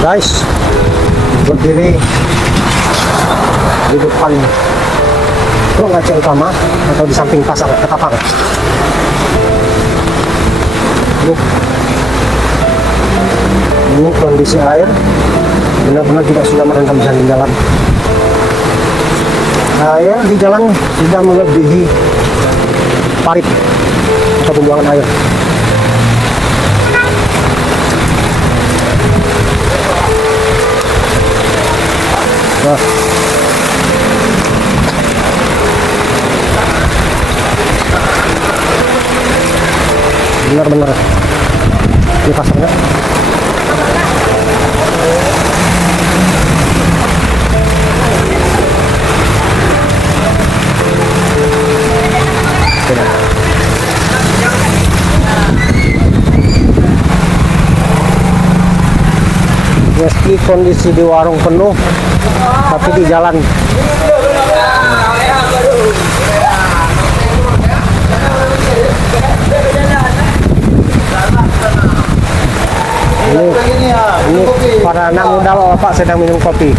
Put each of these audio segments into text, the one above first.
Guys, berdiri di depan Ruang Aceh Utama atau di samping pasar Ketapang. Ini kondisi air benar-benar tidak sudah merendam jalan jalan. Air di jalan sudah melebihi parit atau pembuangan air. Nah, benar-benar di pasarnya. Meski kondisi di warung penuh, tapi di jalan ini para anak muda Pak sedang minum kopi.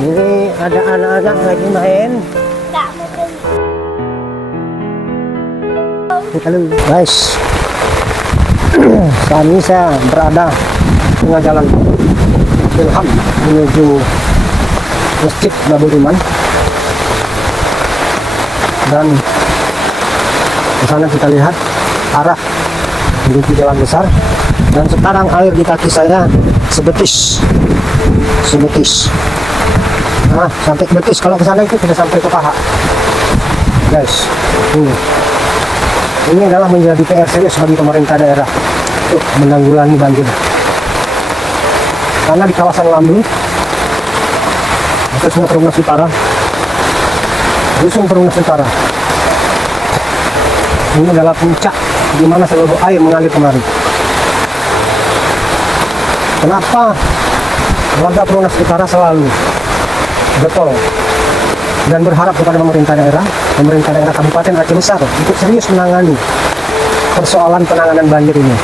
Ini ada anak-anak lagi main. Halo guys, saat ini saya berada di tengah jalan Ilham menuju Masjid Babul Iman, dan di sana kita lihat arah menuju jalan besar, dan sekarang air di kaki saya sebetis. Nah, sampai betis, kalau ke sana itu sudah sampai ke paha guys. Ini adalah menjadi PR serius bagi pemerintah daerah untuk menanggulangi banjir. Karena di kawasan Lambu, khususnya Perumnas Utara, dusun Perumnas Utara, ini adalah puncak di mana seluruh air mengalir kemari. Kenapa warga Perumnas Utara selalu getol dan berharap kepada pemerintah daerah Kabupaten Aceh Besar untuk serius menangani persoalan penanganan banjir ini.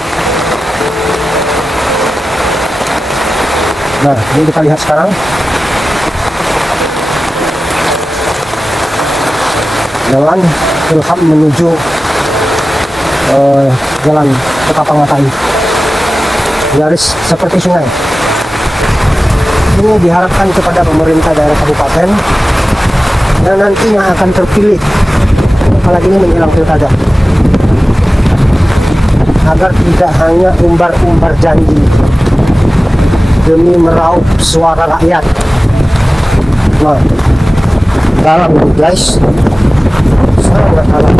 Nah, ini kita lihat sekarang jalan Ilham menuju jalan Ketapang Matai, garis seperti sungai. Ini diharapkan kepada pemerintah daerah kabupaten yang nantinya akan terpilih, apalagi ini menjelang pilkada, agar tidak hanya umbar-umbar janji demi meraup suara rakyat. Nah, dalam guys, sangat dalam.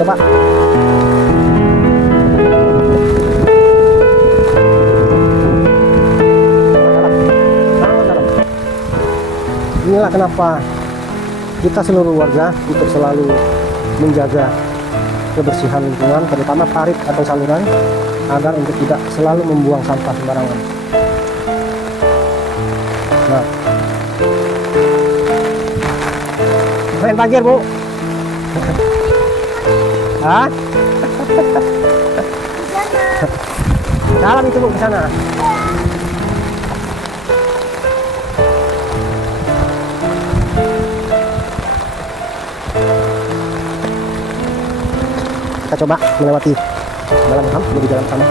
Coba inilah kenapa kita seluruh warga untuk selalu menjaga kebersihan lingkungan, terutama parit atau saluran, agar untuk tidak selalu membuang sampah sembarangan. Nah, main banjir Bu. Hah? Dalam itu Bu, ke sana. Kita coba melewati jalan Ilham menuju jalan sana.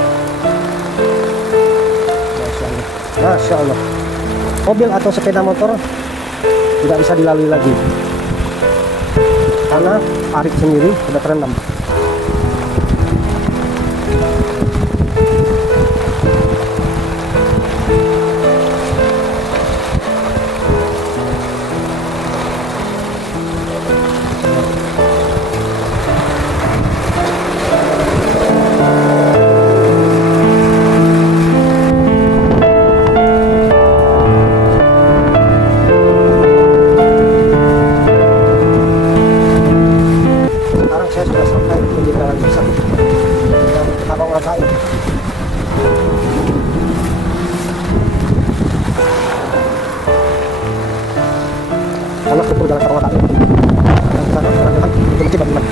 Masya Allah. Mobil atau sepeda motor tidak bisa dilalui lagi karena parit sendiri sudah terendam. Saya sudah Anak betul dalam perawatan. Kita benci bagaimana?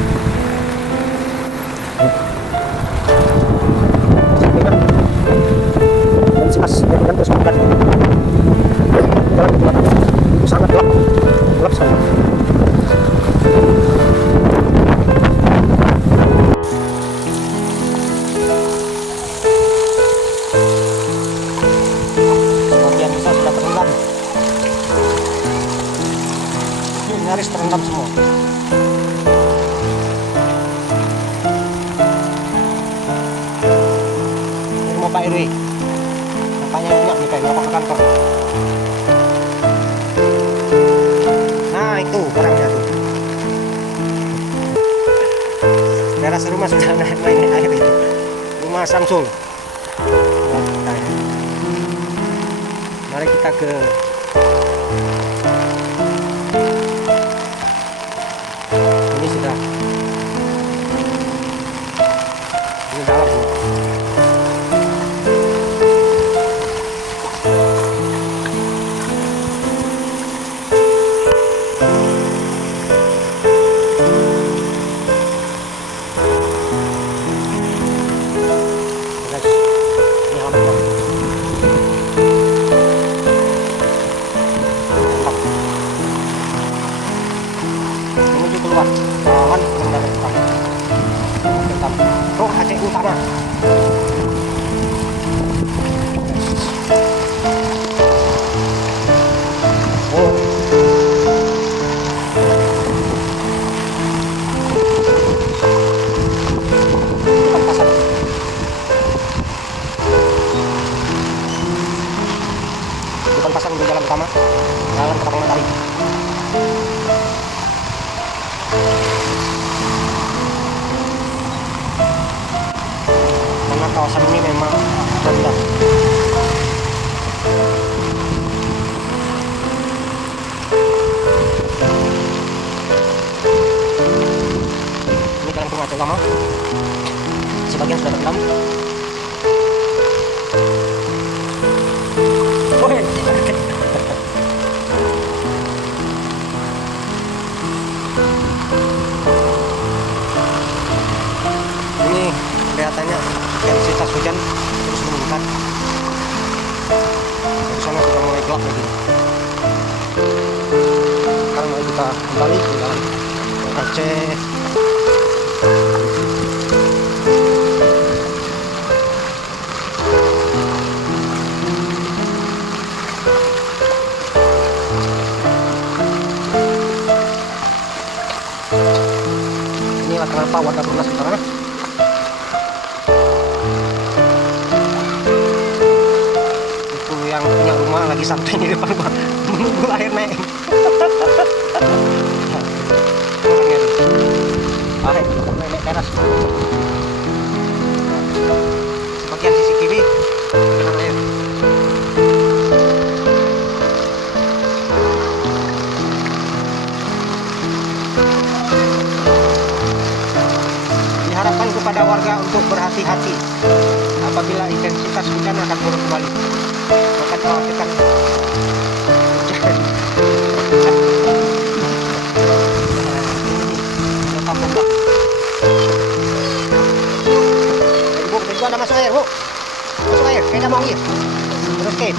Dan sipas yang terus mendekat. Jalan itu sangat gelap, gelap sekali. Sebagian besar sudah terendam. Ini nyaris terendam semua. Ini rumah Pak RW. Nampaknya punya nih kayak apa ke kantor. Nah itu barangnya tuh. Daerah serumah sudah main air itu. Rumah Samsul. Mari kita ke ini sudah ini dalam tuh. Ini hampir menuju keluar kawan mendadak hitam oh Aceh utama. Oh depan pasar, depan pasar untuk jalan utama, jalan ke Tapang Matahari. Karena kawasan ini memang rendah. Ini jalan ke Aceh utama, sebagian sudah terendam. Woi. Ini kelihatannya intensitas hujan terus meningkat. Di sana sudah mulai gelap lagi. Sekarang mari kita kembali ke jalan Aceh. Inilah kenapa warga Perumnas Utara itu yang punya rumah lagi santai di depan gua menunggu air naik. Air naik teras. Sebagian sisi kiri dengan air. Diharapkan kepada warga untuk berhati-hati apabila intensitas hujan akan turun kembali. Maka dikhawatirkan hujan. Bu, ada masuk air, Bu. Masuk air, kayak ada mau air. Terus ke.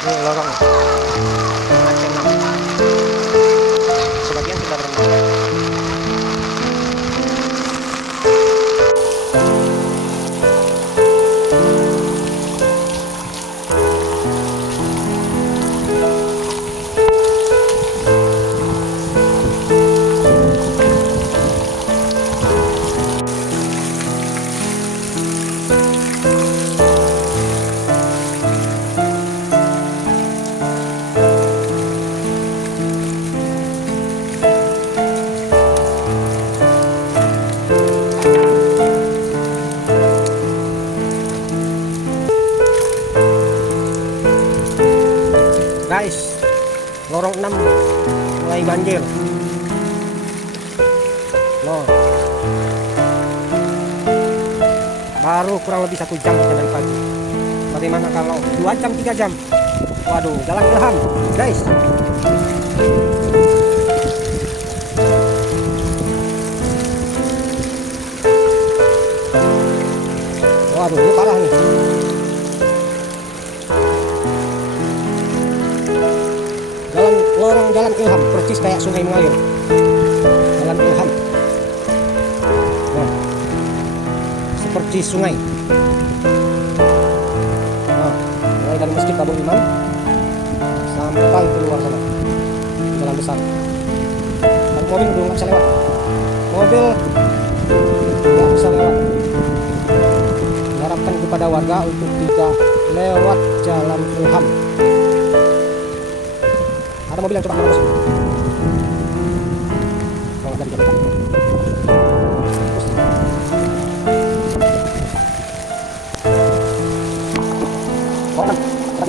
Ini lorong Aceh 6. Sebagian sudah berendam. Guys, lorong 6 mulai banjir. Loh. baru kurang lebih 1 jam dari pagi. Bagaimana kalau 2 jam 3 jam? Waduh, jalan ilham guys. Waduh, ini parah nih. Lorong jalan ilham persis kayak sungai mengalir. Jalan ilham. Nah, seperti sungai. Nah, mulai dari Masjid Tabung Iman sampai keluar sana, jalan besar. Dan mobil belum nggak bisa lewat. Mobil nggak bisa lewat. Diharapkan kepada warga untuk tidak lewat jalan ilham. Ada mobil yang coba menerobos. Kalau nggak jadi. Oh, kan, kita